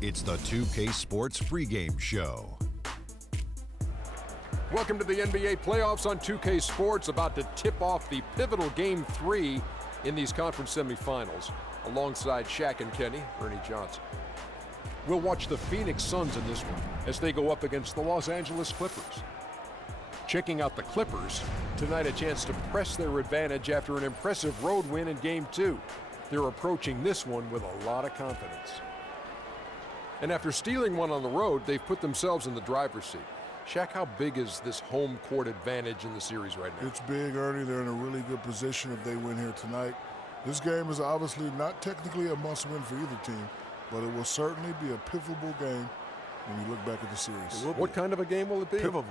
It's the 2K Sports pregame show. Welcome to the NBA playoffs on 2K Sports, about to tip off the pivotal Game 3 in these conference semifinals. Alongside Shaq and Kenny, Ernie Johnson. We'll watch the Phoenix Suns in this one as they go up against the Los Angeles Clippers. Checking out the Clippers, tonight a chance to press their advantage after an impressive road win in Game 2. They're approaching this one with a lot of confidence. And after stealing one on the road, they've put themselves in the driver's seat. Shaq, how big is this home court advantage in the series right now? It's big, Ernie. They're in a really good position if they win here tonight. This game is obviously not technically a must-win for either team, but it will certainly be a pivotal game when you look back at the series. What kind of a game will it be? Pivotal.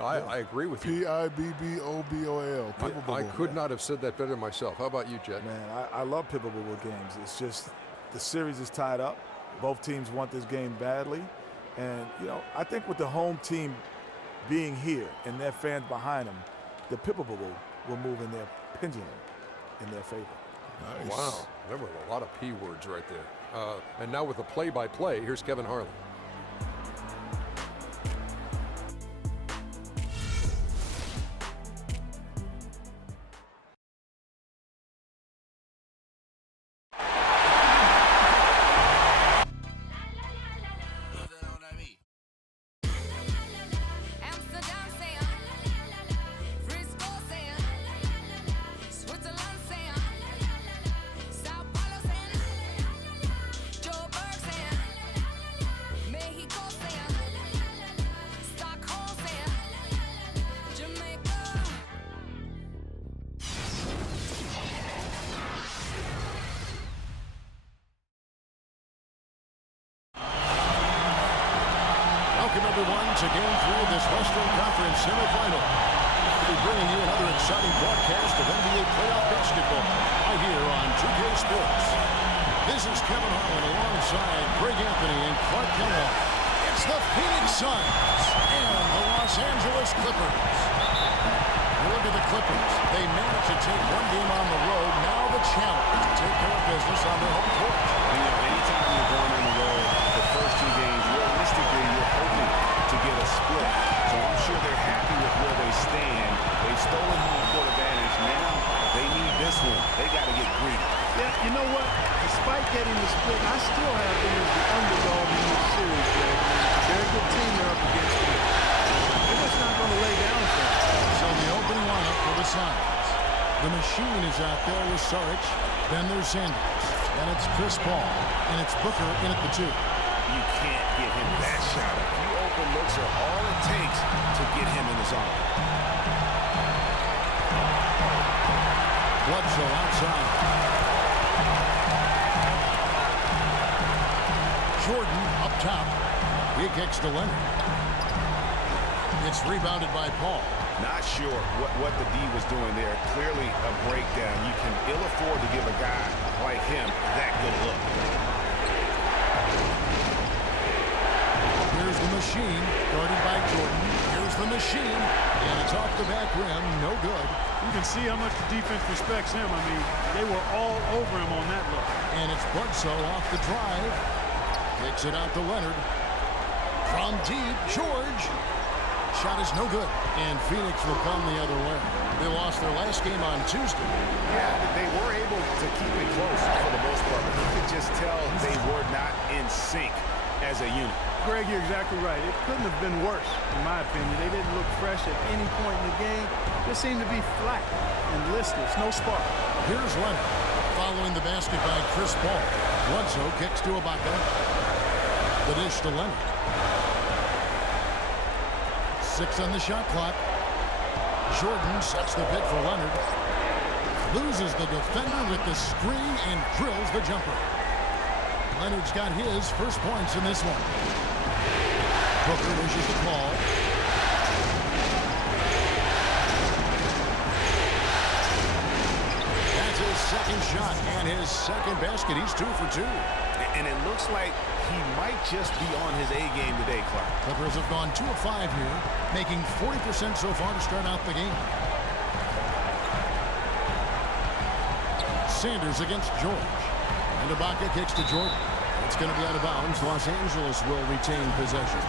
I agree with you. P-I-B-B-O-B-O-A-L. I could not have said that better myself. How about you, Jet? Man, I love pivotal games. It's just the series is tied up. Both teams want this game badly. And, you know, I think with the home team being here and their fans behind them, the pivotal will move in their pendulum in their favor. Nice. Wow. There were a lot of P words right there. And now with the play-by-play, here's Kevin Harlan. Welcome, everyone, to Game 3 of this Western Conference semifinal. We'll be bringing you another exciting broadcast of NBA playoff basketball right here on 2K Sports. This is Kevin Harlan alongside Greg Anthony and Clark Kellogg. It's the Phoenix Suns and the Los Angeles Clippers. You look at the Clippers. They managed to take one game on the road. Now the challenge to take care of business on their home court. You know, anytime you're going on the road, the first two games, realistically, you're hoping to get a split. So I'm sure they're happy with where they stand. They've stolen home court advantage. Now they need this one. They got to get greedy. Yeah, you know what? Despite getting the split, I still have them as the underdog in this series, Greg. They're a good team they're up against. They're just not going to lay down for them. So the opening lineup for the Suns. The machine is out there with Saric. Then there's Sanders. Then it's Chris Paul. And it's Booker in at the 2. You can't give him that shot. A few open looks are all it takes to get him in the zone. Bledsoe outside. Jordan up top. He kicks to Leonard. It's rebounded by Paul. Not sure what the D was doing there. Clearly a breakdown. You can ill afford to give a guy like him that good look. Here's the machine, guarded by Jordan. Here's the machine, and it's off the back rim, no good. You can see how much the defense respects him. I mean, they were all over him on that look. And it's Bledsoe off the drive. Kicks it out to Leonard. From deep, George. Shot is no good, and Phoenix will come the other way. They lost their last game on Tuesday. Yeah, they were able to keep it close for the most part, but you could just tell they were not in sync as a unit. Greg, you're exactly right. It couldn't have been worse, in my opinion. They didn't look fresh at any point in the game. Just seemed to be flat and listless, no spark. Here's Leonard, following the basket by Chris Paul. Bledsoe kicks to Ibaka. The dish to Leonard. 6 on the shot clock. Jordan sets the pick for Leonard. Loses the defender with the screen and drills the jumper. Leonard's got his first points in this one. Booker wishes the call. That's his second shot and his second basket. He's 2 for 2. And it looks like he might just be on his A game today, Clark. Clippers have gone 2 of 5 here, making 40% so far to start out the game. Sanders against George. And Ibaka kicks to Jordan. It's going to be out of bounds. Los Angeles will retain possession.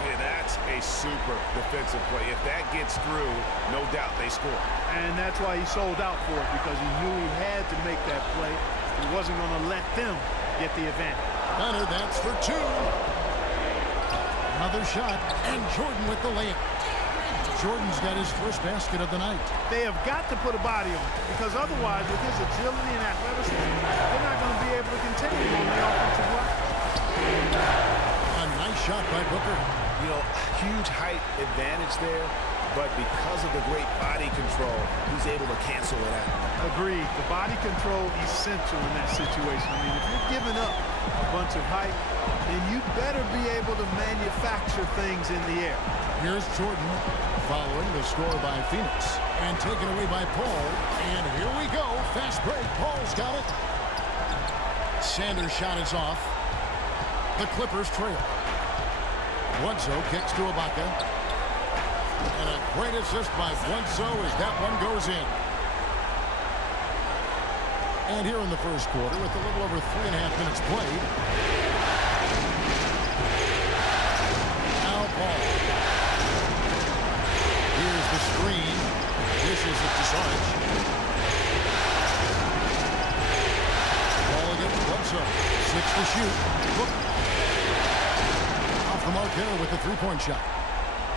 Hey, that's a super defensive play. If that gets through, no doubt they score. And that's why he sold out for it, because he knew he had to make that play. He wasn't going to let them get the advantage. Leonard, that's for two. Another shot, and Jordan with the layup. Jordan's got his first basket of the night. They have got to put a body on it, because otherwise, with his agility and athleticism, they're not going to be able to continue on the offensive line. A nice shot by Booker. You know, huge height advantage there, but because of the great body control, he's able to cancel it out. Agreed. The body control essential in that situation. I mean, if you're giving up a bunch of height, then you better be able to manufacture things in the air. Here's Jordan following the score by Phoenix and taken away by Paul. And here we go. Fast break. Paul's got it. Sanders' shot is off. The Clippers trail. Bledsoe kicks to Ibaka. And a great assist by Bledsoe as that one goes in. And here in the first quarter, with a little over 3.5 minutes played, now Paul. Here's the screen. Dishes it to Sarge. Ball against Bledsoe. 6 to shoot. Off the mark there with the three-point shot.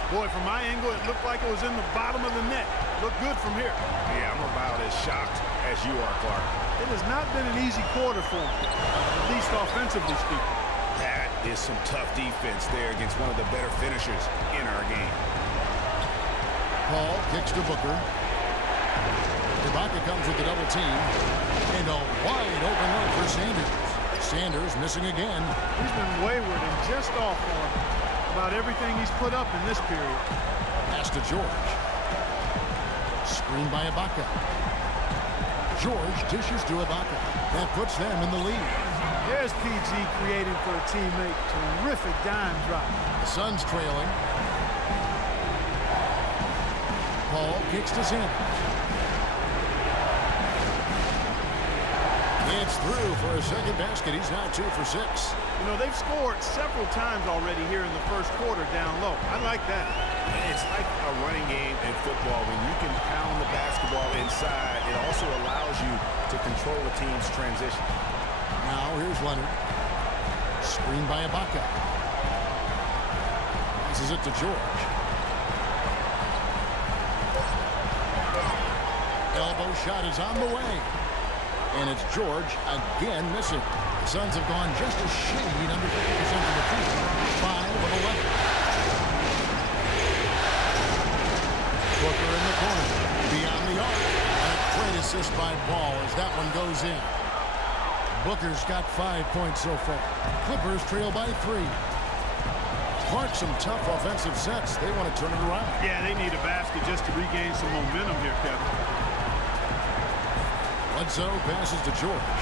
Boy, from my angle, it looked like it was in the bottom of the net. Looked good from here. Yeah, I'm about as shocked as you are, Clark. It has not been an easy quarter for him, at least offensively speaking. That is some tough defense there against one of the better finishers in our game. Paul kicks to Booker. Ibaka comes with the double team. And a wide open look for Sanders. Sanders missing again. He's been wayward and just off on about everything he's put up in this period. Pass to George. Screen by Ibaka. George dishes to Ibaka. That puts them in the lead. There's PG creating for a teammate. Terrific dime drop. The Suns trailing. Paul kicks to Sanders. It's through for a second basket. He's now 2 for 6. You know, they've scored several times already here in the first quarter down low. I like that. It's like a running game in football. When you can pound the basketball inside, it also allows you to control the team's transition. Now here's Leonard. Screen by Ibaka. Passes it to George. Elbow shot is on the way. And it's George again missing. The Suns have gone just a shade under 50% of the field. 5 of 11. Booker in the corner. Beyond the arc. And a great assist by Paul as that one goes in. Booker's got 5 points so far. Clippers trail by 3. Clark, some tough offensive sets. They want to turn it around. Yeah, they need a basket just to regain some momentum here, Kevin. Bledsoe passes to George.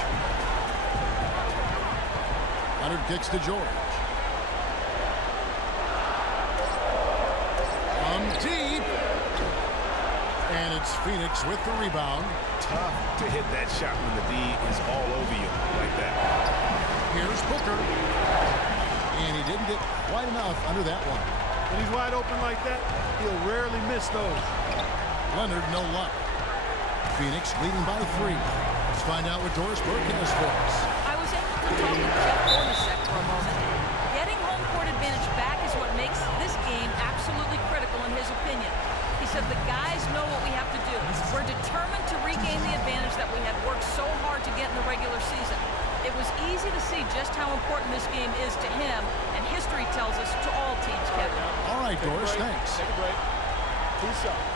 Leonard kicks to George. From deep. And it's Phoenix with the rebound. Tough to hit that shot when the D is all over you like that. Here's Booker. And he didn't get quite enough under that one. When he's wide open like that, he'll rarely miss those. Leonard, no luck. Phoenix leading by 3. Let's find out what Doris Burke has for us. I was able to talk with Jeff Hornacek for a moment. Getting home court advantage back is what makes this game absolutely critical in his opinion. He said the guys know what we have to do. We're determined to regain the advantage that we had worked so hard to get in the regular season. It was easy to see just how important this game is to him, and history tells us to all teams, Kevin. All right, Doris, thanks. Take a break. 2 shots.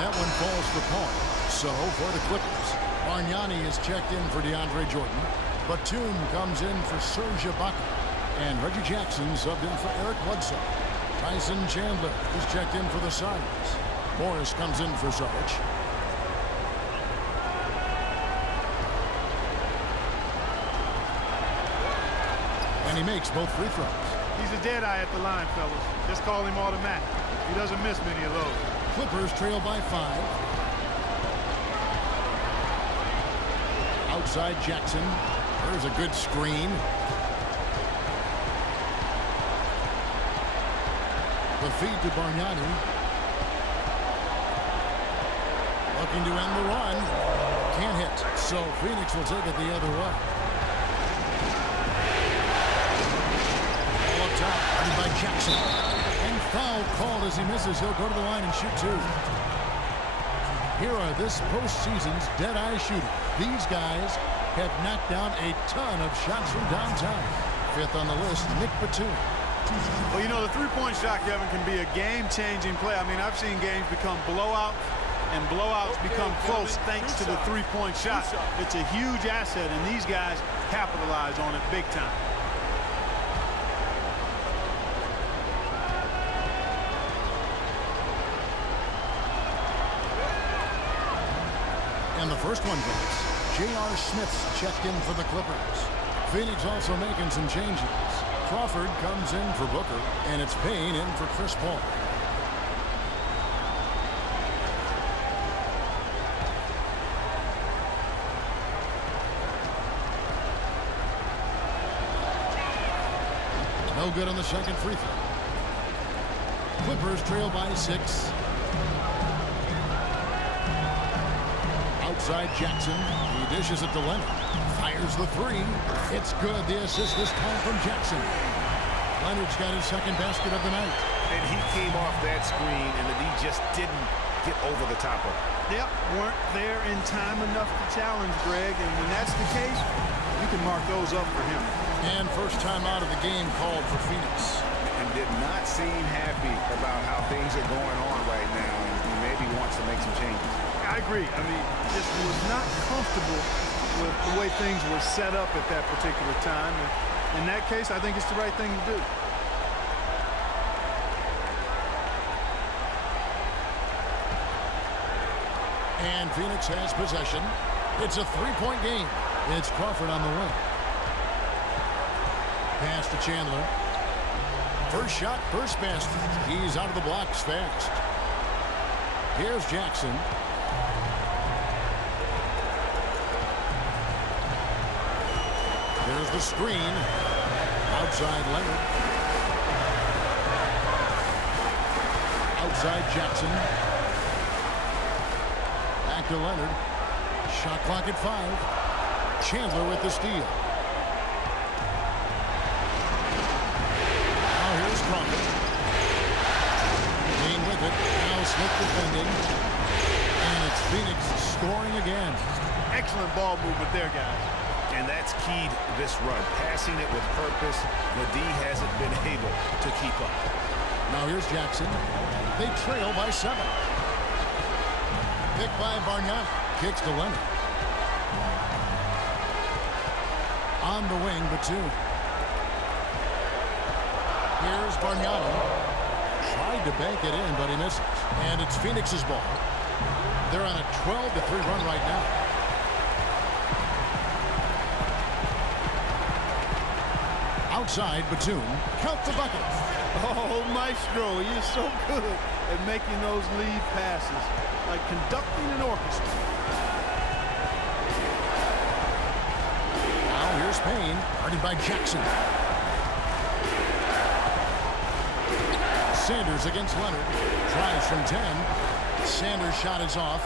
That one falls for Paul. So for the Clippers, Bargnani is checked in for DeAndre Jordan. Batum comes in for Serge Ibaka. And Reggie Jackson subbed in for Eric Bledsoe. Tyson Chandler is checked in for the Suns. Morris comes in for Sarge. And he makes both free throws. He's a dead eye at the line, fellas. Just call him automatic. He doesn't miss many of those. Clippers trail by 5. Outside Jackson. There's a good screen. The feed to Bargnani. Looking to end the run. Can't hit. So Phoenix will take it the other way. Ball up top. Guarded by Jackson. And foul called as he misses. He'll go to the line and shoot 2. Here are this postseason's dead-eye shooters. These guys have knocked down a ton of shots from downtown. 5th on the list, Nick Batum. Well, you know, the three-point shot, Kevin, can be a game-changing play. I mean, I've seen games become blowouts, and blowouts become close thanks to the three-point shot. It's a huge asset, and these guys capitalize on it big time. And the first one goes. J.R. Smith's checked in for the Clippers. Phoenix also making some changes. Crawford comes in for Booker, and it's Payne in for Chris Paul. No good on the second free throw. Clippers trail by 6. Outside Jackson. He dishes it to Leonard. Fires the 3. It's good. The assist this time from Jackson. Leonard's got his second basket of the night. And he came off that screen, and the D just didn't get over the top of it. Yep, weren't there in time enough to challenge Greg, and when that's the case, you can mark those up for him. And first time out of the game called for Phoenix. And did not seem happy about how things are going on right now, and he maybe wants to make some changes. I agree. I mean, just was not comfortable with the way things were set up at that particular time. And in that case, I think it's the right thing to do. And Phoenix has possession. It's a 3-point game. It's Crawford on the wing. Pass to Chandler. First shot, first basket. He's out of the blocks fast. Here's Jackson. There's the screen. Outside Leonard. Outside Jackson. Back to Leonard. Shot clock at 5. Chandler with the steal. Now here's Crawford. Payne with it. Now Smith defending. And it's Phoenix scoring again. Excellent ball movement there, guys. And that's keyed this run. Passing it with purpose. The D hasn't been able to keep up. Now here's Jackson. They trail by 7. Picked by Bargnani. Kicks to Leonard. On the wing, Batum. Here's Bargnani. Tried to bank it in, but he misses. And it's Phoenix's ball. They're on a 12-3 run right now. Outside, Batum. Count the bucket. Oh, Maestro, he is so good at making those lead passes, like conducting an orchestra. Now here's Payne, guarded by Jackson. Sanders against Leonard. Tries from 10. Sanders' shot is off.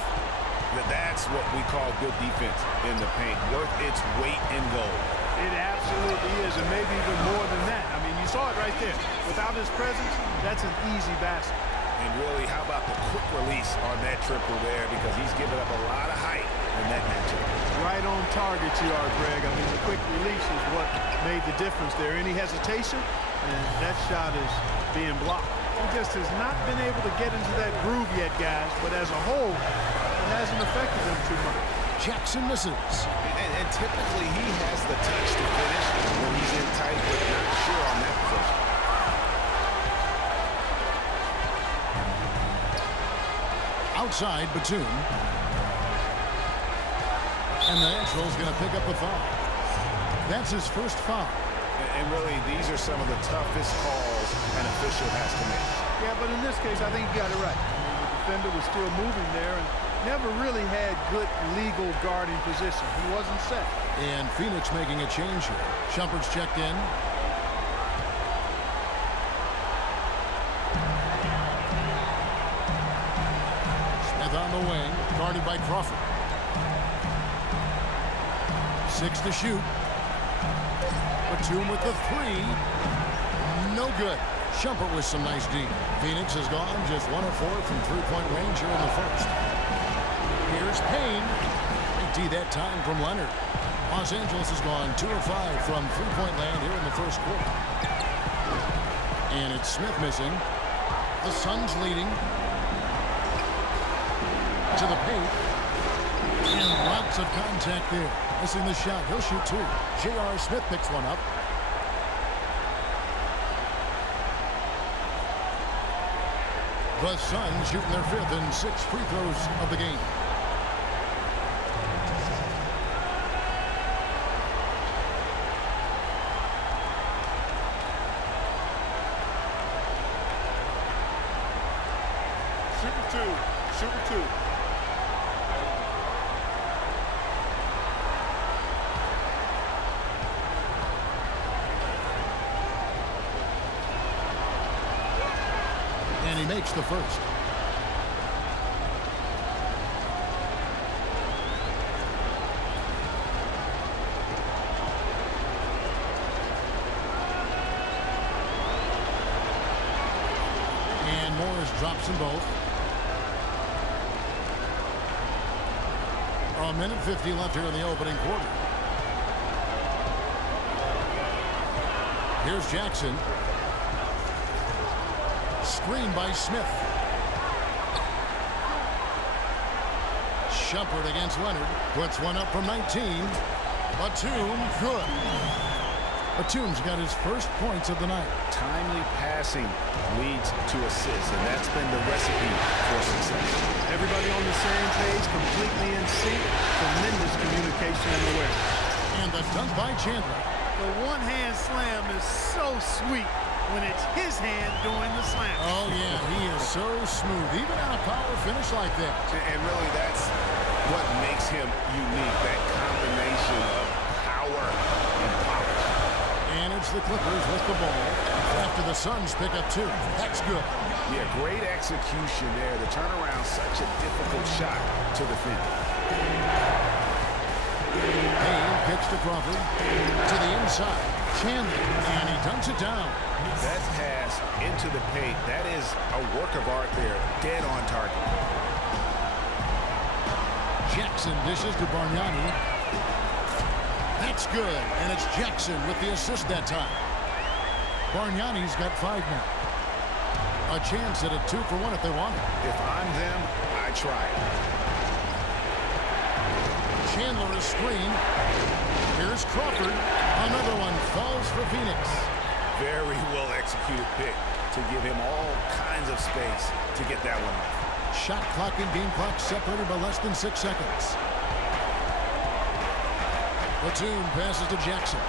That's what we call good defense in the paint. Worth its weight in gold. It absolutely is, and maybe even more than that. I mean, you saw it right there. Without his presence, that's an easy basket. And really, how about the quick release on that triple there? Because he's given up a lot of height in that matchup. Right on target you are, Greg. I mean, the quick release is what made the difference there. Any hesitation, and that shot is being blocked. He just has not been able to get into that groove yet, guys. But as a whole, it hasn't affected him too much. Jackson misses. And typically he has the touch to finish when he's in tight, but not sure on that possession. Outside, Batum. And the Natural's going to pick up the foul. That's his first foul. and really, these are some of the toughest calls an official has to make. Yeah, but in this case, I think you got it right. I mean, the defender was still moving there and never really had good legal guarding position. He wasn't set. And Phoenix making a change here. Shumpert's checked in. Smith on the wing, guarded by Crawford. 6 to shoot. Batum with the 3. No good. Shumpert with some nice D. Phoenix has gone just 1 of 4 from three-point range here in the first. Here's Payne. Big D that time from Leonard. Los Angeles has gone 2 of 5 from three-point land here in the first quarter. And it's Smith missing. The Suns leading. To the paint. And lots of contact there. Missing the shot. He'll shoot 2. J.R. Smith picks one up. The Suns shooting their 5th and 6th free throws of the game. Shooter two. And he makes the first. And Morris drops them both. A minute 50 left here in the opening quarter. Here's Jackson. Screen by Smith. Shumpert against Leonard. Puts one up from 19. Batum, good. Batum's got his first points of the night. Timely passing leads to assists, and that's been the recipe for success. Everybody on the same page, completely in sync. Tremendous communication and awareness. And the dunk by Chandler. The one-hand slam is so sweet when it's his hand doing the slam. Oh, yeah, he is so smooth, even on a power finish like that. And really, that's what makes him unique, that combination of power and polish. And it's the Clippers with the ball after the Suns pick up 2. That's good. Yeah, great execution there. The turnaround, such a difficult shot to defend. Payne kicks to Crawford. To the inside. Chandler. And he dunks it down. That pass into the paint, that is a work of art there. Dead on target. Jackson dishes to Bargnani. That's good. And it's Jackson with the assist that time. Bargnani's got 5 now. A chance at a 2 for 1 if they want it. If I'm them, I try it. Chandler is screened. Here's Crawford. Another one falls for Phoenix. Very well executed pick to give him all kinds of space to get that one off. Shot clock and game clock separated by less than 6 seconds. Batum passes to Jackson.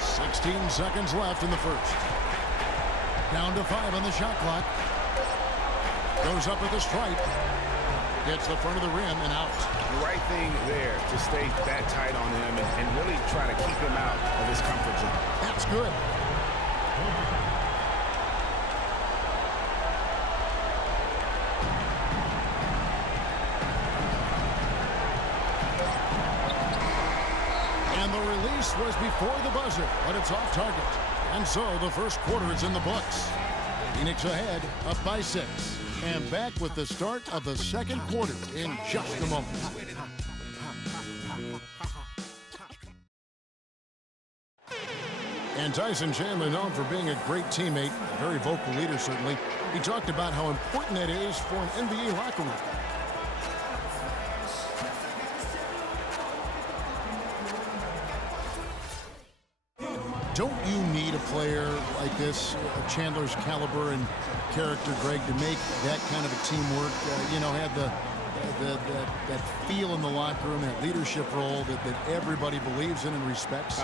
16 seconds left in the first. Down to 5 on the shot clock. Goes up with the stripe. Gets the front of the rim and out. The right thing there to stay that tight on him and really try to keep him out of his comfort zone. That's good. And the release was before the buzzer, but it's off target. And so the first quarter is in the books. Phoenix ahead, up by 6. And back with the start of the second quarter in just a moment. And Tyson Chandler, known for being a great teammate, a very vocal leader certainly. He talked about how important that is for an NBA locker room. Don't you need a player like this, Chandler's caliber and character, Greg, to make that kind of a teamwork? You know, have the that feel in the locker room, that leadership role that everybody believes in and respects?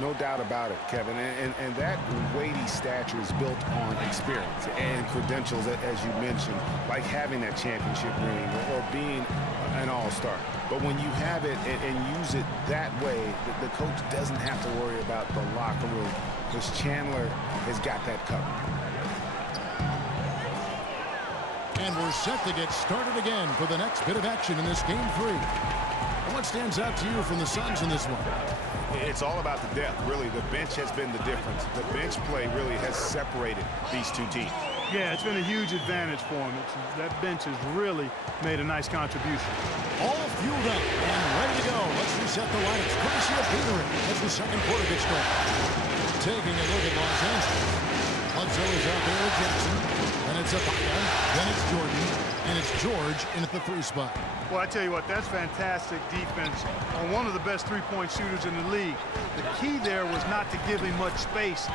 No doubt about it, Kevin. And that weighty stature is built on experience and credentials, as you mentioned, like having that championship ring or being an all-star. But when you have it and use it that way, the coach doesn't have to worry about the locker room, because Chandler has got that covered. And we're set to get started again for the next bit of action in this Game 3. What stands out to you from the Suns in this one? It's all about the depth, really. The bench has been the difference. The bench play really has separated these two teams. Yeah, it's been a huge advantage for them. That bench has really made a nice contribution. All fueled up and ready to go. Let's reset the lineups. Courtesy of Petering as the second quarter gets started. Taking a look at Los Angeles. Bledsoe is out there with Jackson. Then it's Ibaka. Then it's Jordan. And it's George in at the 3 spot. Well, I tell you what, that's fantastic defense on one of the best three-point shooters in the league. The key there was not to give him much space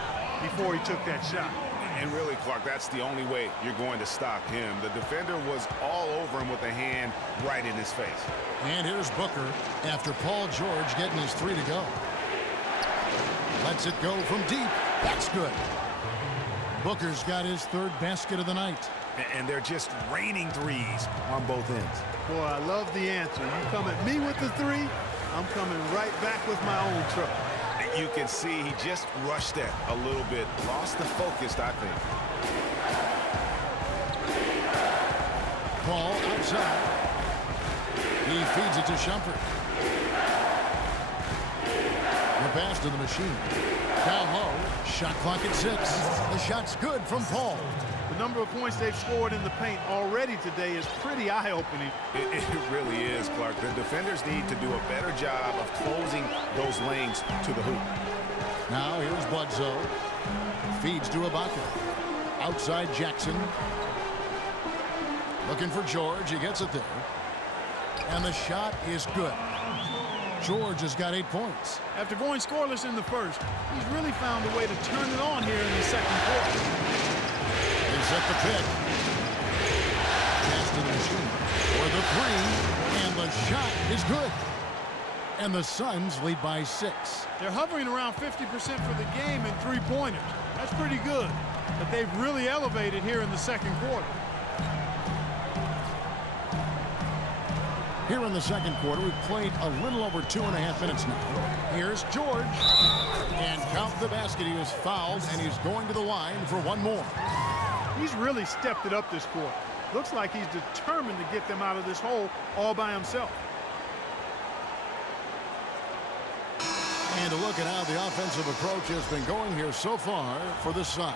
before he took that shot. And really, Clark, that's the only way you're going to stop him. The defender was all over him with a hand right in his face. And here's Booker after Paul George getting his 3 to go. Lets it go from deep. That's good. Booker's got his 3rd basket of the night. And they're just raining threes on both ends. Boy, I love the answer. You come at me with the 3, I'm coming right back with my own trouble. You can see he just rushed that a little bit. Lost the focus, I think. Ball outside. He feeds it to Shumpert. The pass to the machine. Down low. Shot clock at 6. The shot's good from Paul. The number of points they've scored in the paint already today is pretty eye-opening. It really is, Clark. The defenders need to do a better job of closing those lanes to the hoop. Now here's Bledsoe. Feeds to Ibaka. Outside Jackson. Looking for George. He gets it there. And the shot is good. George has got 8 points. After going scoreless in the first, he's really found a way to turn it on here in the second quarter. They set the pick. Pass to the machine. For the 3. And the shot is good. And the Suns lead by 6. They're hovering around 50% for the game in three-pointers. That's pretty good. But they've really elevated here in the second quarter. Here in the second quarter, we've played a little over 2.5 minutes now. Here's George. And count the basket. He was fouled, and he's going to the line for one more. He's really stepped it up this quarter. Looks like he's determined to get them out of this hole all by himself. And a look at how the offensive approach has been going here so far for the Suns.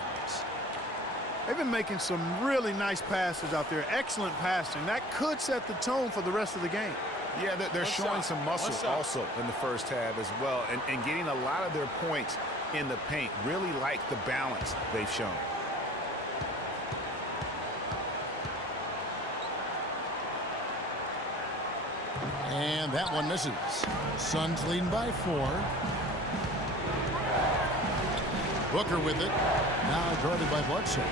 They've been making some really nice passes out there. Excellent passing. That could set the tone for the rest of the game. Yeah, they're showing some muscle also in the first half as well, and getting a lot of their points in the paint. Really like the balance they've shown. And that one misses. Suns leading by 4. Booker with it. Now guarded by Bledsoe.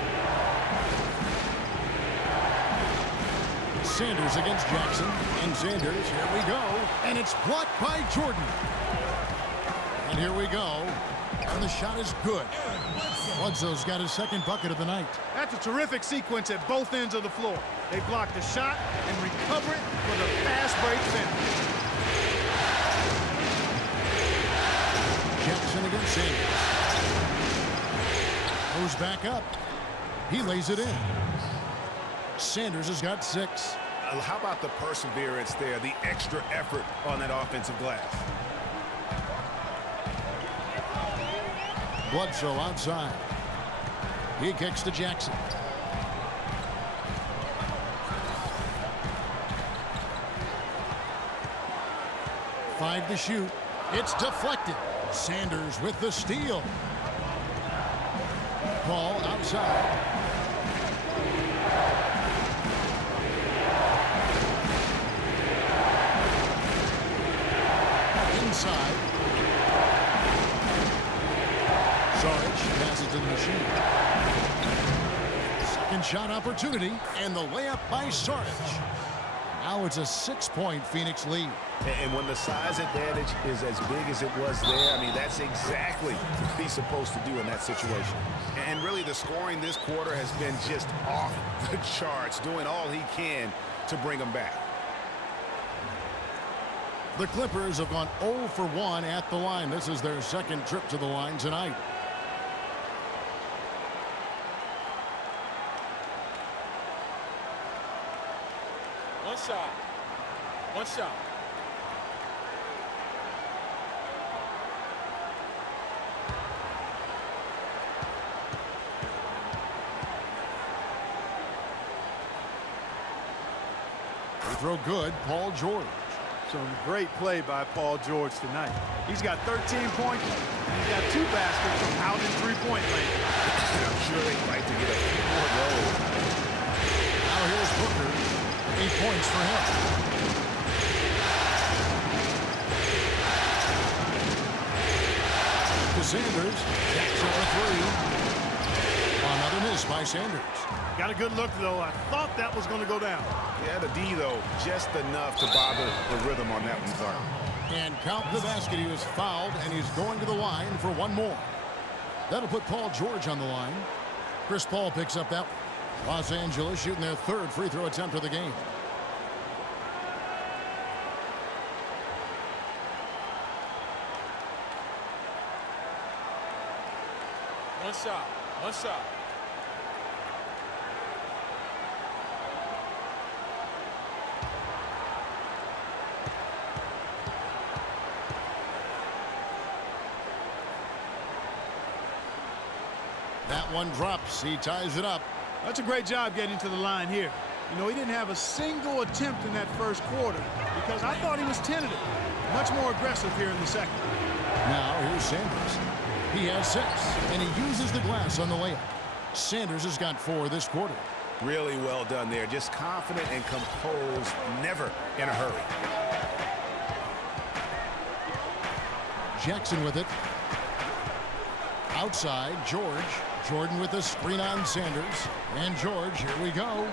Sanders against Jackson. And Sanders, here we go. And it's blocked by Jordan. And here we go. And the shot is good. Bledsoe's got his 2nd bucket of the night. That's a terrific sequence at both ends of the floor. They block the shot and recover it for the fast break finish. Jackson against Sanders. Goes back up. He lays it in. Sanders has got 6. How about the perseverance there, the extra effort on that offensive glass? Bledsoe outside. He kicks to Jackson. Five to shoot. It's deflected. Sanders with the steal. Ball outside. Inside. Sarge passes to the machine. Second shot opportunity, and the layup by Sarge. Now it's a 6-point Phoenix lead. And when the size advantage is as big as it was there, I mean, that's exactly what he's supposed to do in that situation. And really, the scoring this quarter has been just off the charts, doing all he can to bring them back. The Clippers have gone 0 for 1 at the line. This is their second trip to the line tonight. One shot. One shot. Free throw good, Paul George. Some great play by Paul George tonight. He's got 13 points, and he's got 2 baskets out in three-point lane. I'm sure they'd like to get a few more goals. Now here's Booker. 8 points for him. To Sanders. Jacks up a 3. Another miss by Sanders. Got a good look, though. I thought that was going to go down. Yeah, the D, though, just enough to bother the rhythm on that one, Clark. And count the basket. He was fouled, and he's going to the line for one more. That'll put Paul George on the line. Chris Paul picks up that one. Los Angeles shooting their 3rd free throw attempt of the game. One shot. One shot. That one drops. He ties it up. That's a great job getting to the line here. You know, he didn't have a single attempt in that first quarter because I thought he was tentative. Much more aggressive here in the second. Now here's Sanders. He has 6, and he uses the glass on the layup. Sanders has got 4 this quarter. Really well done there. Just confident and composed, never in a hurry. Jackson with it. Outside, George. Jordan with the screen on Sanders. And George, here we go.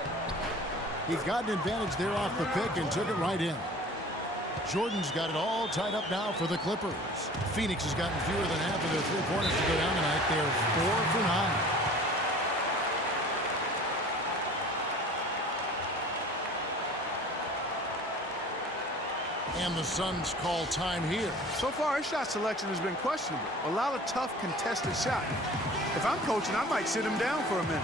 He got an advantage there off the pick and took it right in. Jordan's got it all tied up now for the Clippers. Phoenix has gotten fewer than half of their 3-pointers to go down tonight. They're 4 for 9. And the Suns call time here. So far, his shot selection has been questionable. A lot of tough contested shots. If I'm coaching, I might sit him down for a minute.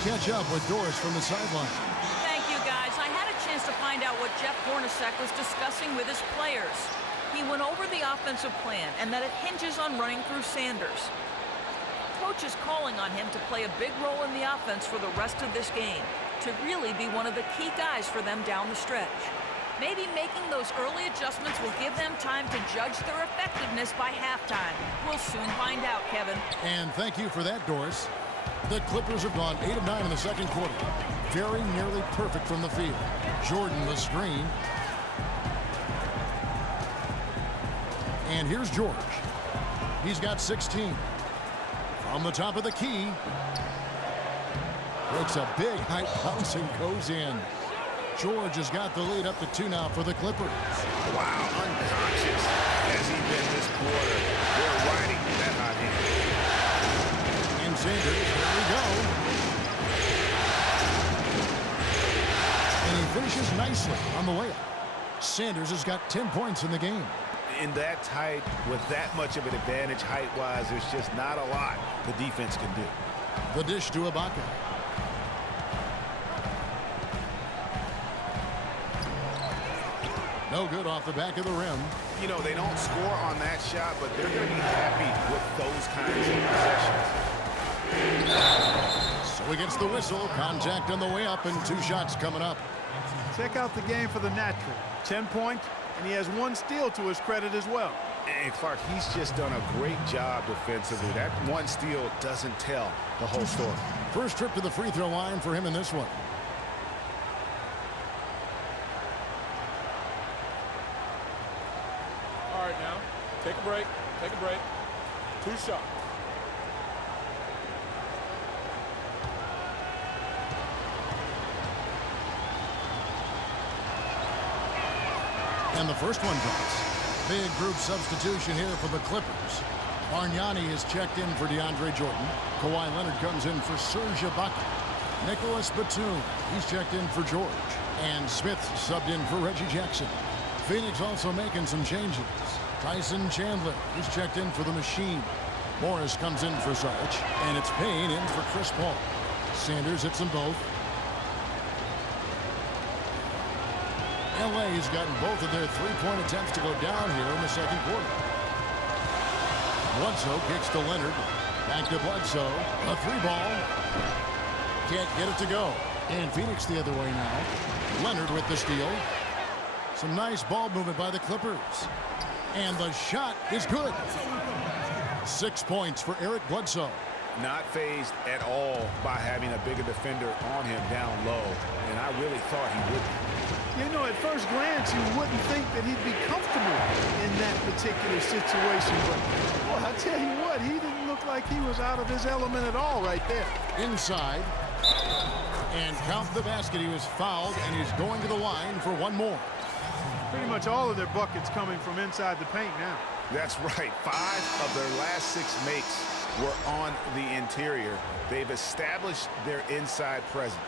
Catch up with Doris from the sideline. Thank you, guys. I had a chance to find out what Jeff Hornacek was discussing with his players. He went over the offensive plan and that it hinges on running through Sanders. Coach is calling on him to play a big role in the offense for the rest of this game, to really be one of the key guys for them down the stretch. Maybe making those early adjustments will give them time to judge their effectiveness by halftime. We'll soon find out, Kevin. And thank you for that, Doris. The Clippers have gone 8 of 9 in the second quarter. Very nearly perfect from the field. Jordan the screen. And here's George. He's got 16. From the top of the key. Looks a big high bounce and goes in. George has got the lead up to 2 now for the Clippers. Wow, unconscious has he been this quarter. They're riding that hot hand. And Sanders, here we go. And he finishes nicely on the layup. Sanders has got 10 points in the game. In that tight, with that much of an advantage height-wise, there's just not a lot the defense can do. The dish to Ibaka. No good off the back of the rim. You know, they don't score on that shot, but they're going to be happy with those kinds of possessions. So he gets the whistle. Contact on the way up and 2 shots coming up. Check out the game for the natural. 10 points, and he has 1 steal to his credit as well. And Clark, he's just done a great job defensively. That 1 steal doesn't tell the whole story. First trip to the free throw line for him in this one. All right, now, take a break. Take a break. 2 shots. And the first one drops. Big group substitution here for the Clippers. Bargnani is checked in for DeAndre Jordan. Kawhi Leonard comes in for Serge Ibaka. Nicholas Batum, he's checked in for George. And Smith subbed in for Reggie Jackson. Phoenix also making some changes. Tyson Chandler is checked in for the Machine. Morris comes in for Sarge. And it's Payne in for Chris Paul. Sanders hits them both. LA has gotten both of their 3-point attempts to go down here in the second quarter. Bledsoe kicks to Leonard. Back to Bledsoe. A 3-ball. Can't get it to go. And Phoenix the other way now. Leonard with the steal. Some nice ball movement by the Clippers. And the shot is good. 6 points for Eric Bledsoe. Not fazed at all by having a bigger defender on him down low. And I really thought he would be. You know, at first glance, you wouldn't think that he'd be comfortable in that particular situation. But, boy, I tell you what, he didn't look like he was out of his element at all right there. Inside. And count the basket. He was fouled, and he's going to the line for 1 more. Pretty much all of their buckets coming from inside the paint now. That's right. 5 of their last 6 makes were on the interior. They've established their inside presence.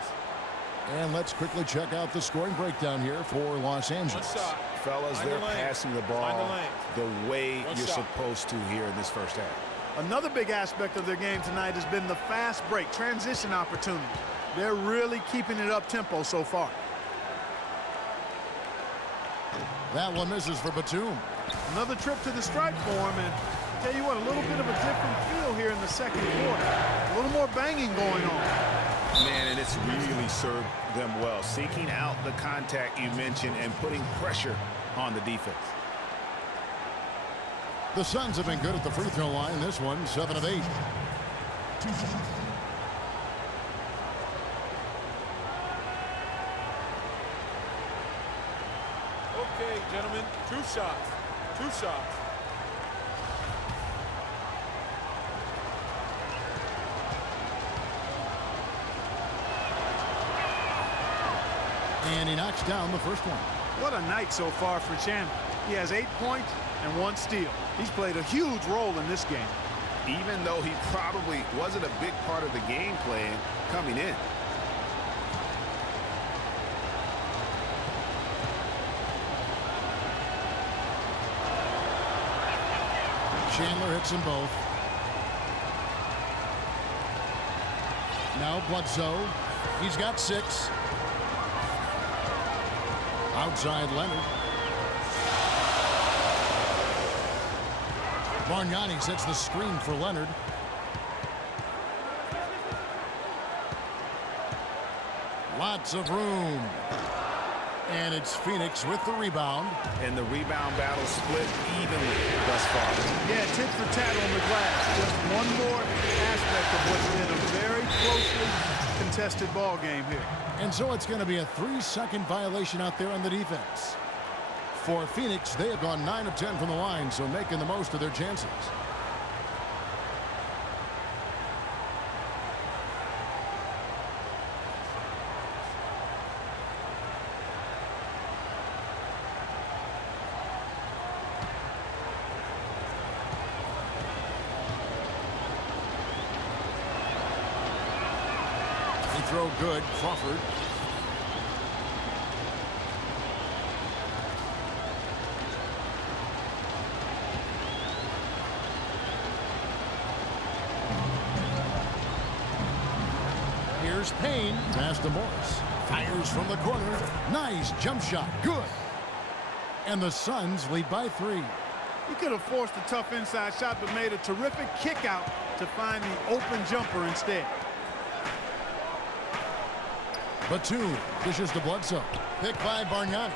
And let's quickly check out the scoring breakdown here for Los Angeles. Fellas, they're passing the ball the way you're supposed to here in this first half. Another big aspect of their game tonight has been the fast break, transition opportunity. They're really keeping it up-tempo so far. That one misses for Batum. Another trip to the stripe for him, and tell you what, a little bit of a different feel here in the second quarter. A little more banging going on. Man, and it's really served them well. Seeking out the contact you mentioned and putting pressure on the defense. The Suns have been good at the free throw line. This one, 7 of 8. Okay, gentlemen, 2 shots. 2 shots. And he knocks down the first one. What a night so far for Chandler. He has 8 points and 1 steal. He's played a huge role in this game. Even though he probably wasn't a big part of the game plan coming in. Chandler hits them both. Now Bledsoe. He's got 6. Outside Leonard. Bargnani sets the screen for Leonard. Lots of room. And it's Phoenix with the rebound. And the rebound battle split evenly thus far. Yeah, tit for tat on the glass. Just one more aspect of what's been a very closely contested ball game here. And so it's going to be a 3-second violation out there on the defense. For Phoenix, they have gone 9 of 10 from the line, so making the most of their chances. Throw good, Crawford. Here's Payne. Pass to Morris. Fires from the corner. Nice jump shot. Good. And the Suns lead by 3. He could have forced a tough inside shot, but made a terrific kick out to find the open jumper instead. Batum dishes to Bledsoe. Picked by Bargnani.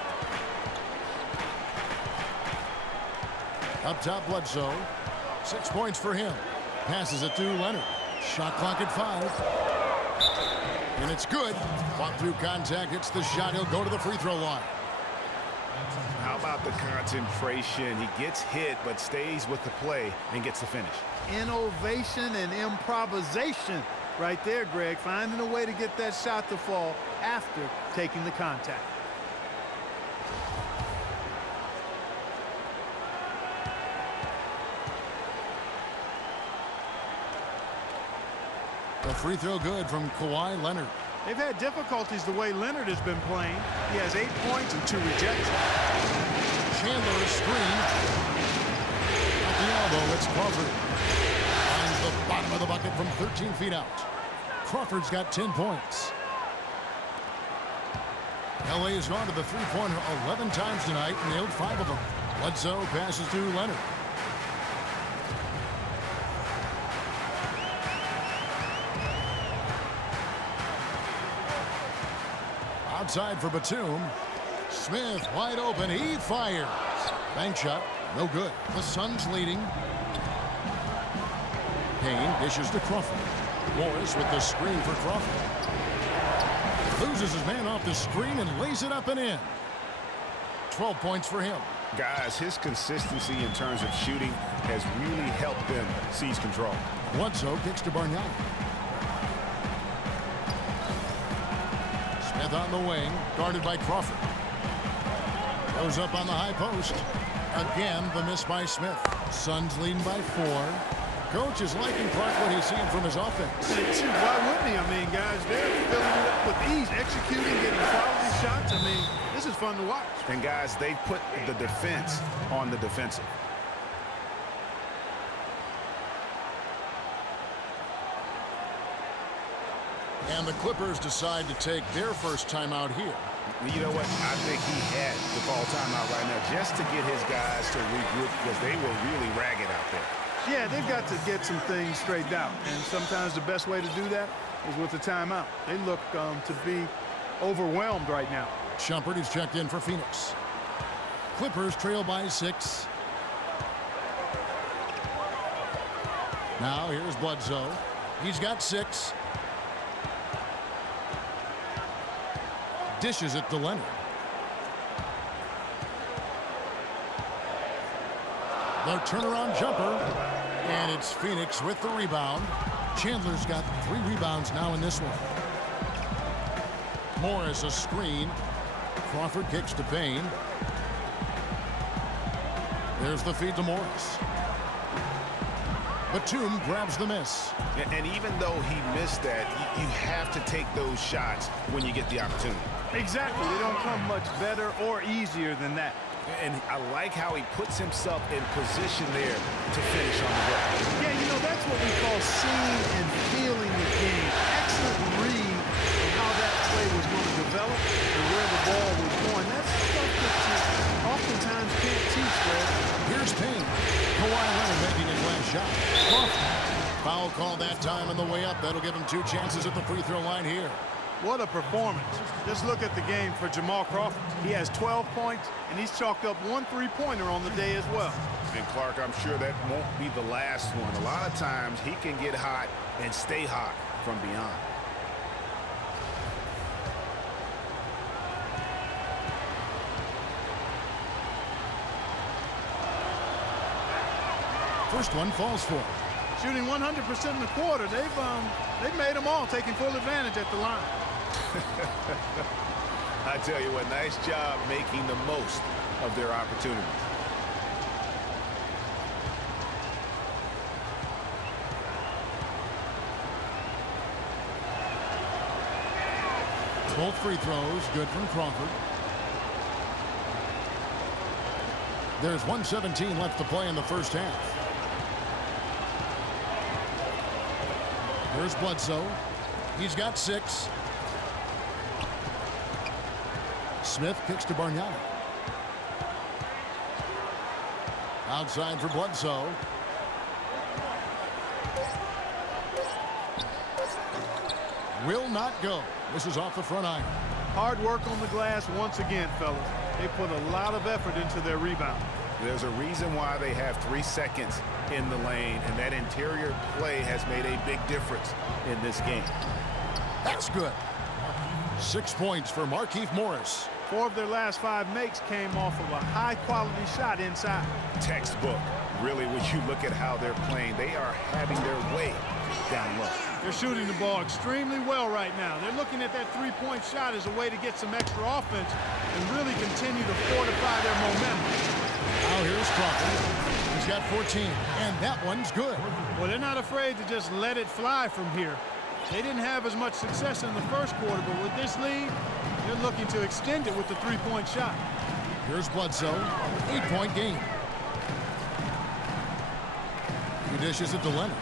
Up top, Bledsoe. 6 points for him. Passes it to Leonard. Shot clock at 5. And it's good. Fought through contact. Hits the shot. He'll go to the free throw line. How about the concentration? He gets hit, but stays with the play and gets the finish. Innovation and improvisation right there, Greg. Finding a way to get that shot to fall after taking the contact. The free throw good from Kawhi Leonard. They've had difficulties the way Leonard has been playing. He has 8 points and 2 rejections. Chandler's screen. At the elbow, it's Crawford. Finds the bottom of the bucket from 13 feet out. Crawford's got 10 points. LA has gone to the three-pointer 11 times tonight, nailed 5 of them. Bledsoe passes to Leonard. Outside for Batum. Smith wide open. He fires. Bank shot. No good. The Suns leading. Payne dishes to Crawford. Morris with the screen for Crawford. Loses his man off the screen and lays it up and in. 12 points for him. Guys, his consistency in terms of shooting has really helped them seize control. Bledsoe kicks to Bargnani. Smith on the wing, guarded by Crawford. Goes up on the high post. Again, the miss by Smith. Suns leading by 4. Coach is liking Clark what he's seeing from his offense. Shoot, why wouldn't he? I mean, guys, they're filling it up with ease, executing, getting quality shots. I mean, this is fun to watch. And guys, they put the defense on the defensive. And the Clippers decide to take their first timeout here. You know what? I think he had to call timeout right now just to get his guys to regroup because they were really ragged out there. Yeah, they've got to get some things straightened out. And sometimes the best way to do that is with a timeout. They look to be overwhelmed right now. Shumpert is checked in for Phoenix. Clippers trail by 6. Now here's Bledsoe. He's got 6. Dishes it to Leonard. The turnaround jumper. And it's Phoenix with the rebound. Chandler's got 3 rebounds now in this one. Morris a screen. Crawford kicks to Payne. There's the feed to Morris. Batum grabs the miss. And even though he missed that, you have to take those shots when you get the opportunity. Exactly. They don't come much better or easier than that. And I like how he puts himself in position there to finish on the ground. Yeah, you know, that's what we call seeing and feeling the game. Excellent read of how that play was going to develop and where the ball was going. That's stuff that you oftentimes can't teach, Fred. Here's Payne. Kawhi Leonard making his last shot. Foul call that time on the way up. That'll give him 2 chances at the free throw line here. What a performance. Just look at the game for Jamal Crawford. He has 12 points, and he's chalked up 1 3-pointer on the day as well. And Clark, I'm sure that won't be the last one. A lot of times he can get hot and stay hot from beyond. First one falls for him. Shooting 100% in the quarter. They've made them all, taking full advantage at the line. I tell you what, nice job making the most of their opportunities. Both free throws good from Crawford. There's 1:17 left to play in the first half. Here's Bledsoe. He's got 6. Smith kicks to Bargnani. Outside for Bledsoe. will not go. This is off the front iron. Hard work on the glass once again, fellas. They put a lot of effort into their rebound. There's a reason why they have 3 seconds in the lane, and that interior play has made a big difference in this game. That's good. 6 points for Markieff Morris. 4 of their last 5 makes came off of a high-quality shot inside. Textbook. Really, when you look at how they're playing, they are having their way down low. They're shooting the ball extremely well right now. They're looking at that three-point shot as a way to get some extra offense and really continue to fortify their momentum. Now here's Crawford. He's got 14, and that one's good. Well, they're not afraid to just let it fly from here. They didn't have as much success in the first quarter, but with this lead, they're looking to extend it with the three-point shot. Here's Bledsoe, 8-point game. He dishes it to Leonard.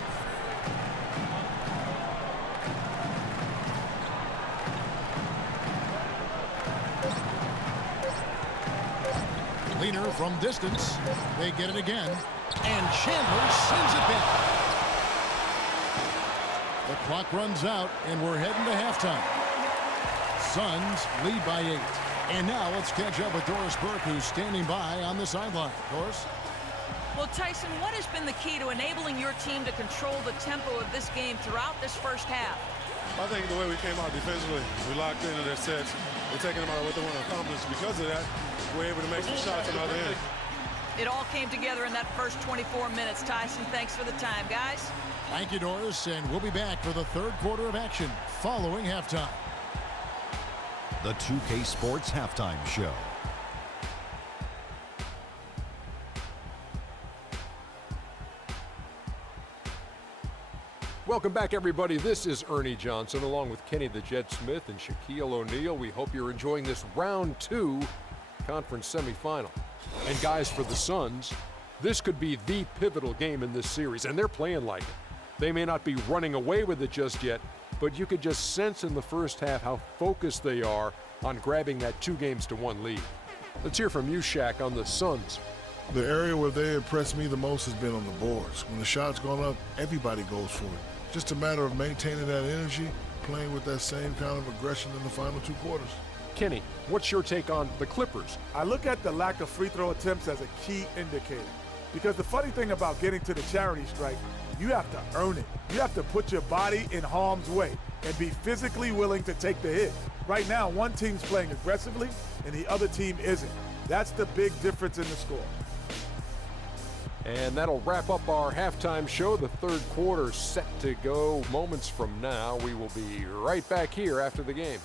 Leaner from distance. They get it again. And Chandler sends it back. The clock runs out, and we're heading to halftime. Suns lead by 8. And now let's catch up with Doris Burke, who's standing by on the sideline. Doris? Well, Tyson, what has been the key to enabling your team to control the tempo of this game throughout this first half? I think the way we came out defensively, we locked into their sets. We're taking them out of what they want to accomplish. Because of that, we're able to make some shots on the other end. It all came together in that first 24 minutes. Tyson, thanks for the time, guys. Thank you, Doris, and we'll be back for the third quarter of action following halftime. The 2K Sports Halftime Show. Welcome back, everybody. This is Ernie Johnson along with Kenny the Jet Smith and Shaquille O'Neal. We hope you're enjoying this round 2 conference semifinal. And guys, for the Suns, this could be the pivotal game in this series, and they're playing like it. They may not be running away with it just yet, but you could just sense in the first half how focused they are on grabbing that 2-1 lead. Let's hear from you, Shaq, on the Suns. The area where they impressed me the most has been on the boards. When the shot's gone up, everybody goes for it. Just a matter of maintaining that energy, playing with that same kind of aggression in the final 2 quarters. Kenny, what's your take on the Clippers? I look at the lack of free throw attempts as a key indicator. Because the funny thing about getting to the charity stripe, you have to earn it. You have to put your body in harm's way and be physically willing to take the hit. Right now, one team's playing aggressively and the other team isn't. That's the big difference in the score. And that'll wrap up our halftime show. The third quarter set to go moments from now. We will be right back here after the game.